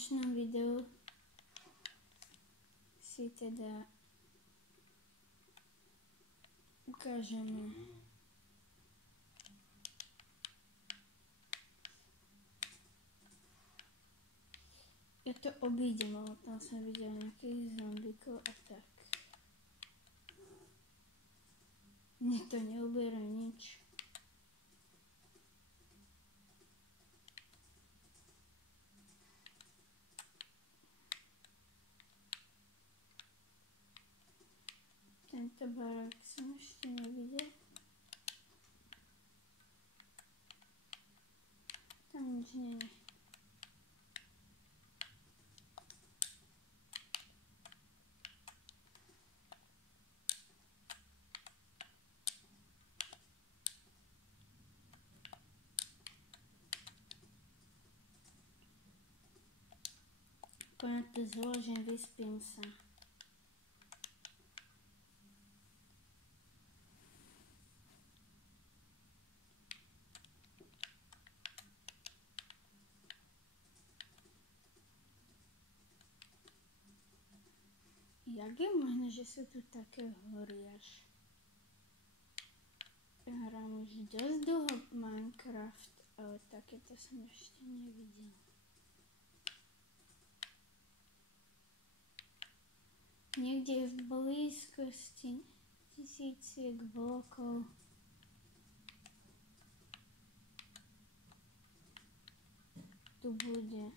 dnešnom videu si teda ukážeme ja to obídem, ale tam som videl nejakých zombíkov a tak. Mne to neuberá nič. Tento barák som ešte nevidel. Tam nič není. Poďme to zložím, vyspím sa. Jak je možné, že sú tu také hory až? Ja hrám už dosť dlho Minecraft, ale takéto som ešte nevidel. Niekde v blízkosti tisíciek blokov tu bude.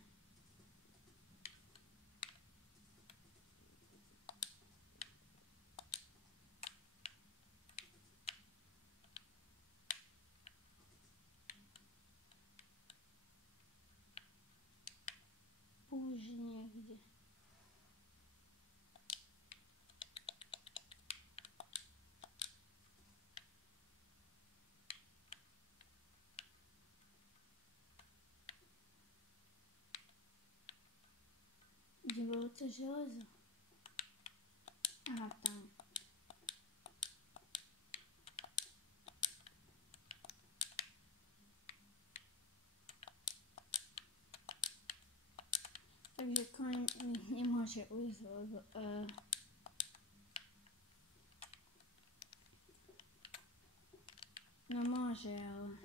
Už niekde. Kde bolo to železo? Aha, tam. Takže koň mi nemôže ujsť, lebo no môže, ale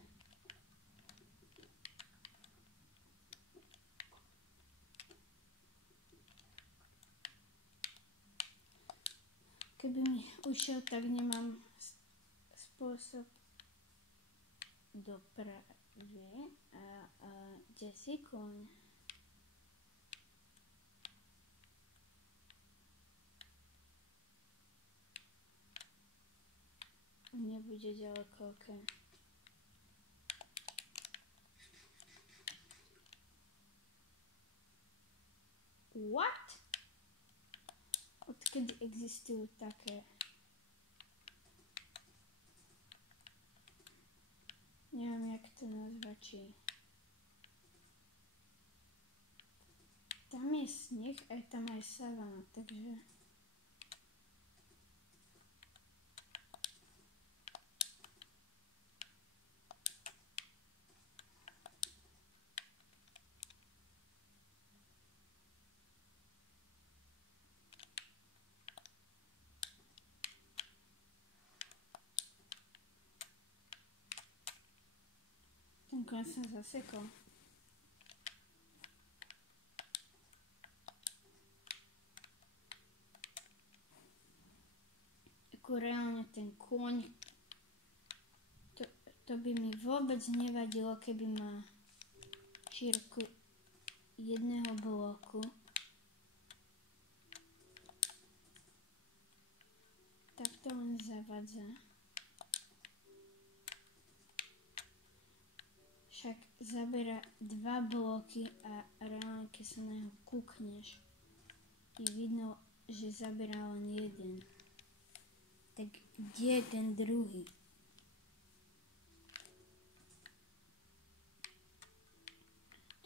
keby mi ušiel, tak nemám spôsob dopravy a kde si koň? Nebude ďaleko, okej. What? Odkedy existujú také? Neviem, jak to nazvať, či... Tam je sneh a je tam aj savana, takže... Ten koň som zasekol. Ako reálne ten kôň, to by mi vôbec nevadilo, keby má šírku jedného bloku. Tak to len zavadza. Však zabera 2 bloky a reálne, keď sa na neho kúkneš, je vidno, že zabera len jeden. Tak kde je ten druhý?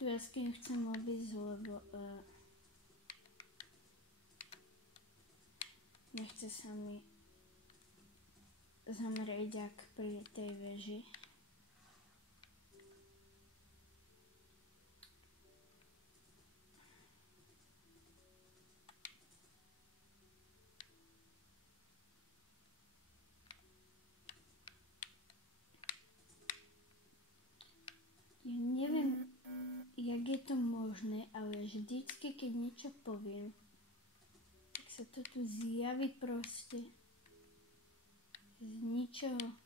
Tu jaskyňu chcem obísť, lebo nechce sa mi zomrieť jak pri tej veži. vždycky, keď niečo poviem, tak sa to tu zjaví proste z ničoho.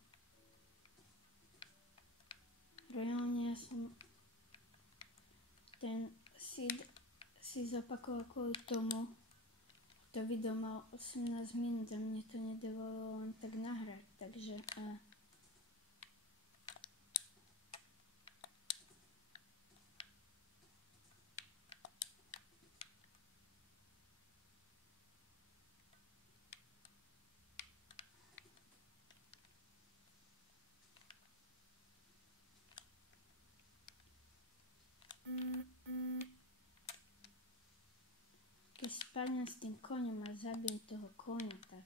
Reálne ja som ten seed si zopakoval kvôli tomu. To video mal 18 minút a mne to nedovolilo len tak nahrať, takže keď spadnem s tým koňom a zabijem toho koňa, tak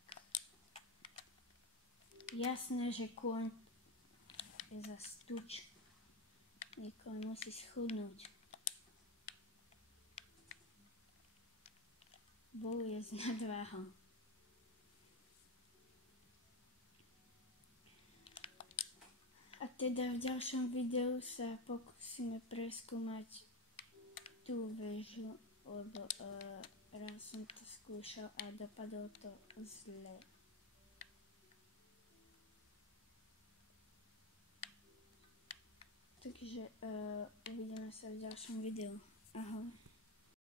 jasné, že koň je za stuč. Koň musí schudnúť. Bojuje s nadváhou. A teda v ďalšom videu sa pokúsime preskúmať tú väžu, lebo raz som to skúšal a dopadlo to zle. Takže uvidíme sa v ďalšom videu. Ahoj.